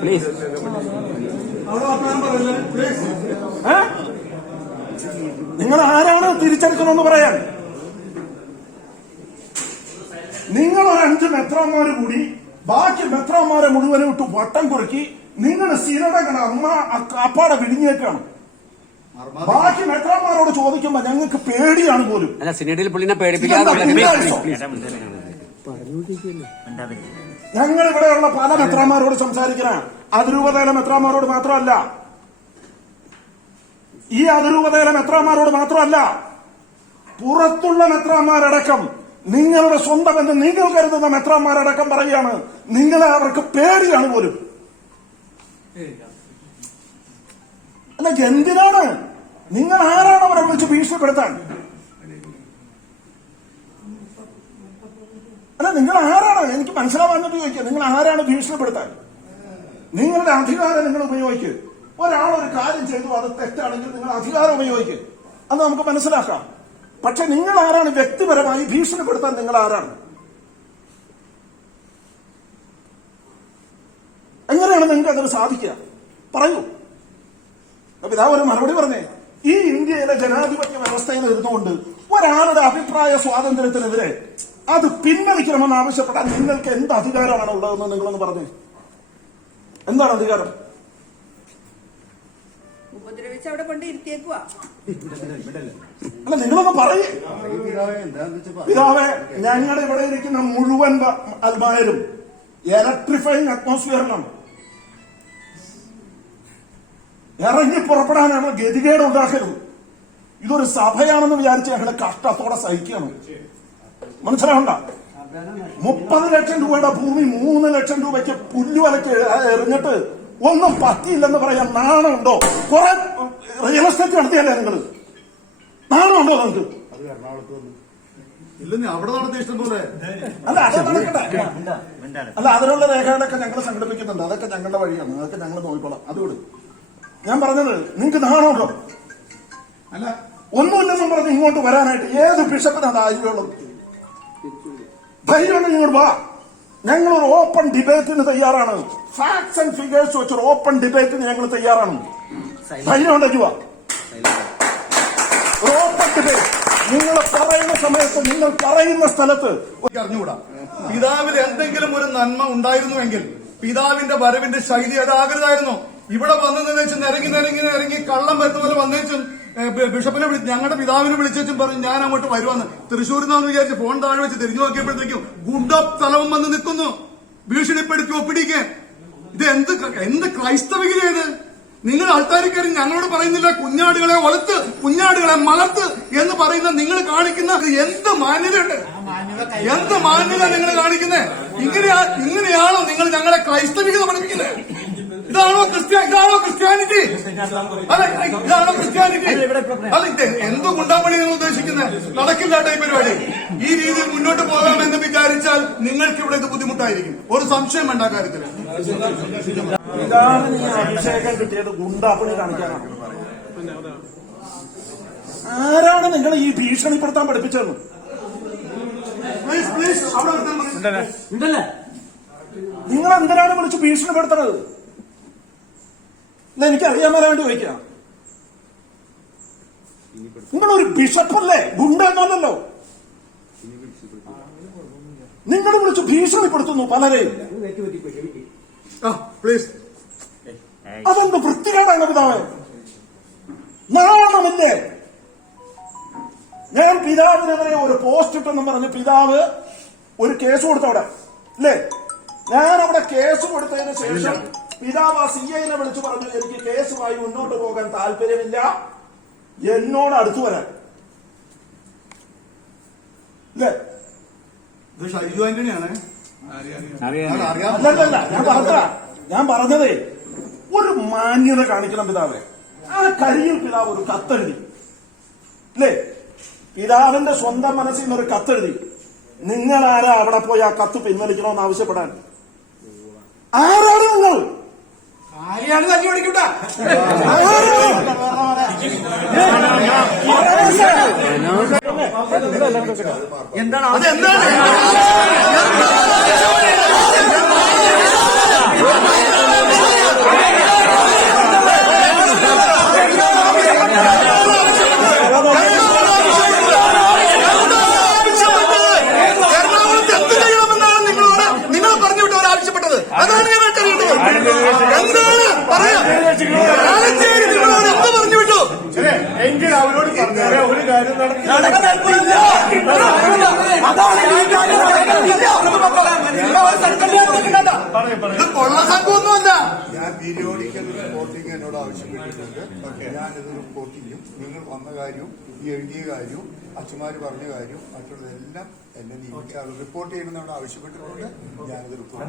Please. നിങ്ങൾ ആരാണ് തിരിച്ചെടുക്കണമെന്ന് പറയാൻ? നിങ്ങൾ ഒരു 5 മെത്രാന്മാര് കൂടി ബാക്കി മെത്രാന്മാരെ മുഴുവനും ഇട്ട് വട്ടം കുറുക്കി നിങ്ങൾ സിനഡകണ അമ്മ അപ്പാടെ വിഴിഞ്ഞേക്കാണ്. ബാക്കി മെത്രാന്മാരോട് ചോദിക്കുമ്പോ ഞങ്ങൾക്ക് പേടിയാണ് പോലും. അല്ല, സിനഡിൽ പുള്ളിനെ പേടിപ്പിക്കാതെ ഞങ്ങൾ ഇവിടെയുള്ള പല മെത്രാന്മാരോട് സംസാരിക്കണ അതിരൂപതയിലെ മെത്രാന്മാരോട് മാത്രമല്ല, ഈ അതിരൂപതയിലെ മെത്രാന്മാരോട് മാത്രമല്ല, പുറത്തുള്ള മെത്രാന്മാരടക്കം നിങ്ങളുടെ സ്വന്തം എന്ന് നിങ്ങൾ കരുതുന്ന മെത്രാന്മാരടക്കം പറയുകയാണ് നിങ്ങളെ അവർക്ക് പേടിയാണ് പോലും. അല്ല, എന്തിനാണ് നിങ്ങൾ ആരാണ് അവരെ വിളിച്ച് ഭീഷണിപ്പെടുത്താൻ? അല്ല, നിങ്ങൾ ആരാണ്? എനിക്ക് മനസ്സിലാവാന്നിട്ട് ചോദിക്കുക. നിങ്ങൾ ആരാണ് ഭീഷണിപ്പെടുത്താൻ? നിങ്ങളുടെ അധികാരം നിങ്ങൾ ഉപയോഗിക്കുക. ഒരാളൊരു കാര്യം ചെയ്തു, അത് തെറ്റാണെങ്കിൽ നിങ്ങൾ അധികാരം ഉപയോഗിക്കുക. അത് നമുക്ക് മനസ്സിലാക്കാം. പക്ഷെ നിങ്ങൾ ആരാണ് വ്യക്തിപരമായി ഭീഷണിപ്പെടുത്താൻ? നിങ്ങൾ ആരാണ്? എങ്ങനെയാണ് നിങ്ങൾക്ക് അതൊരു സാധിക്കുക? പറയൂ. പിതാവ് ഒരു മറുപടി പറഞ്ഞേ. ഈ ഇന്ത്യയിലെ ജനാധിപത്യ വ്യവസ്ഥയിൽ ഇരുന്നുകൊണ്ട് ഒരാളുടെ അഭിപ്രായ സ്വാതന്ത്ര്യത്തിനെതിരെ അത് പിൻവലിക്കണമെന്ന് ആവശ്യപ്പെടാൻ നിങ്ങൾക്ക് എന്ത് അധികാരമാണ് ഉള്ളതെന്ന് നിങ്ങളൊന്ന് പറഞ്ഞേ. എന്താണ് അധികാരം? ഉപദ്രവിച്ചവിടെ കൊണ്ട് ഇരുത്തിയേക്കുക. അല്ല, നിങ്ങളൊന്ന് പറയേ. പിതാവേ, ഞങ്ങളുടെ ഇവിടെ ഇരിക്കുന്ന മുഴുവൻ അൽമായരും ഇലക്ട്രിഫൈങ് അറ്റ്മോസ്ഫിയറിലാണ്. ഇറങ്ങി പുറപ്പെടാനാണ് ഗതികേട് ഉണ്ടാക്കരുത്. ഇതൊരു സഭയാണെന്ന് വിചാരിച്ച് ഞങ്ങളുടെ കഷ്ടത്തോടെ സഹിക്കുകയാണ്. മനസ്സിലാവണ്ട. 30 ലക്ഷം രൂപയുടെ ഭൂമി 3 ലക്ഷം രൂപയ്ക്ക് പുല്ലുവലക്ക് എറിഞ്ഞിട്ട് ഒന്നും പറ്റിയില്ലെന്ന് പറയാൻ നാണമുണ്ടോ? കുറെ റിയൽ എസ്റ്റേറ്റ് നടത്തിയല്ലേ നിങ്ങൾ? നാണമുണ്ടോ നിങ്ങൾക്ക്? അവിടെ നടത്തിയ ഇഷ്ടം പോലെ. അല്ല, അത് നടക്കട്ടെ. അല്ല, അതിനുള്ള രേഖകളൊക്കെ ഞങ്ങൾ സംഘടിപ്പിക്കുന്നുണ്ട്. അതൊക്കെ ഞങ്ങളുടെ വഴിയാണ്. അതൊക്കെ ഞങ്ങൾ നോക്കിക്കോളാം. അതുകൊണ്ട് ഞാൻ പറഞ്ഞത്, നിങ്ങൾക്ക് നാണമുണ്ടോ? അല്ല, ഒന്നുമില്ലെന്നും പറഞ്ഞ് ഇങ്ങോട്ട് വരാനായിട്ട് ഏത് ബിഷപ്പിനാണ് ധൈര്യമുള്ളത്? ധൈര്യം ഇങ്ങോട്ട് വാ. ഞങ്ങളൊരു ഓപ്പൺ ഡിബേറ്റിന് തയ്യാറാണ്. ഫാക്ട്സ് ആൻഡ് ഫിഗേഴ്സ് വെച്ചൊരു ഓപ്പൺ ഡിബേറ്റിന് ഞങ്ങൾ തയ്യാറാണ്. ധൈര്യം ഉണ്ടെങ്കിൽ വാ. ഒരു ഓപ്പൺ ഡിബേറ്റ് നിങ്ങൾ പറയുന്ന സമയത്ത്, നിങ്ങൾ പറയുന്ന സ്ഥലത്ത് അറിഞ്ഞുകൂടാ. പിതാവിൽ എന്തെങ്കിലും ഒരു നന്മ ഉണ്ടായിരുന്നുവെങ്കിൽ പിതാവിന്റെ വരവിന്റെ ശൈലി അതാകരുതായിരുന്നു. ഇവിടെ വന്നതെന്ന് വെച്ച് നിരങ്ങി കള്ളം വരുന്ന പോലെ വന്നേച്ചും ബിഷപ്പിനെ ഞങ്ങളുടെ പിതാവിനെ വിളിച്ചും പറഞ്ഞു ഞാൻ അങ്ങോട്ട് വരുവാന്ന്. തൃശ്ശൂരിൽ നിന്നാന്ന് വിചാരിച്ച് ഫോൺ താഴെ വെച്ച് തിരിഞ്ഞു നോക്കിയപ്പോഴത്തേക്കും ഗുണ്ട സ്ഥലവും വന്ന് നിൽക്കുന്നു. ഭീഷണിപ്പെടുത്തി ഒപ്പിടിക്കാൻ. ഇത് എന്ത് ക്രൈസ്തവികതയത്? നിങ്ങൾ ആൾക്കാരിക്കാർ ഞങ്ങളോട് പറയുന്നില്ല കുഞ്ഞാടുകളെ വളർത്ത്, കുഞ്ഞാടുകളെ മലർത്ത് എന്ന് പറയുന്ന നിങ്ങൾ കാണിക്കുന്ന എന്ത് മാന്യതയുണ്ട്? എന്ത് മാന്യത നിങ്ങൾ കാണിക്കുന്നത്? ഇങ്ങനെയാണോ നിങ്ങൾ ഞങ്ങളെ ക്രൈസ്തവികത പഠിപ്പിക്കുന്നത്? ഇതാണോ ക്രിസ്ത്യാനിറ്റി? അതെ, ഇതാണോ ക്രിസ്ത്യാനിറ്റി? അല്ല, എന്തുകൊണ്ടാണ് നിങ്ങൾ ഉദ്ദേശിക്കുന്നത്? നടക്കില്ല ഈ പരിപാടി. ഈ രീതിയിൽ മുന്നോട്ട് പോകാമെന്ന് വിചാരിച്ചാൽ നിങ്ങൾക്ക് ഇവിടെ ഇത് ബുദ്ധിമുട്ടായിരിക്കും. ഒരു സംശയം വേണ്ട കാര്യത്തിൽ. ഇതാണ് ഈ അഭിഷേകം കിട്ടിയത് ഗുണ്ടാപ്പണി കാണിക്കാനാണ്. ആരാണ് നിങ്ങൾ ഈ ഭീഷണിപ്പെടുത്താൻ പഠിപ്പിച്ചതെന്ന്? നിങ്ങൾ എന്തിനാണ് വിളിച്ച് ഭീഷണിപ്പെടുത്തുന്നത്? എനിക്കറിയാൻ വരാൻ വേണ്ടി ചോദിക്കാം. നിങ്ങളൊരു ബിഷപ്പല്ലേ, ഗുണ്ട എന്നല്ലോ. നിങ്ങൾ വിളിച്ച് ഭീഷണിപ്പെടുത്തുന്നു പലരെയും. അതെന്ത് വൃത്തികേടാണ് പിതാവ്? നാണമില്ലേ? ഞാൻ പിതാവിനെതിരെ ഒരു പോസ്റ്റ് ഇട്ടെന്നും പറഞ്ഞ് പിതാവ് ഒരു കേസ് കൊടുത്തവിടെ അല്ലേ? ഞാൻ അവിടെ കേസ് കൊടുത്തതിന് ശേഷം പിതാവ് ആ CIനെ വിളിച്ചു പറഞ്ഞു എനിക്ക് കേസുമായി മുന്നോട്ട് പോകാൻ താല്പര്യമില്ല, എന്നോട് അടുത്തു വരാൻ. അല്ലേ? ഷൈജു ആന്റണിയാണ്. അല്ലല്ല, ഞാൻ പറഞ്ഞതേ ഒരു മാന്യത കാണിക്കണം പിതാവെ. ആ കരിയിൽ പിതാവ് ഒരു കത്തെഴുതി അല്ലേ? പിതാവിന്റെ സ്വന്തം മനസ്സിൽ നിന്നൊരു കത്തെഴുതി. നിങ്ങളാരാ അവിടെ പോയി ആ കത്ത് പിൻവലിക്കണമെന്ന് ആവശ്യപ്പെടാൻ? ആരാണ് നിങ്ങൾ? ആരെയാണ് തല്ലി ഓടിക്കൂട്ടാ? എന്താണ് അതെന്താണ്? ഇത് കൊള്ളസംഘമൊന്നുമല്ല. ഞാൻ പീരിയോഡിക്കൽ റിപ്പോർട്ടിംഗ് എന്നോട് ആവശ്യപ്പെട്ടിട്ടുണ്ട്. ഞാനിത് റിപ്പോർട്ട് ചെയ്യും. നിങ്ങൾ വന്ന കാര്യവും ഈ എഴുതിയ കാര്യവും അച്ഛന്മാര് പറഞ്ഞ കാര്യവും മറ്റുള്ളതെല്ലാം എന്നെ നിയമിക്കാൻ റിപ്പോർട്ട് ചെയ്യണമെന്നോട് ആവശ്യപ്പെട്ടിട്ടുണ്ട്. ഞാനിത് റിപ്പോർട്ട്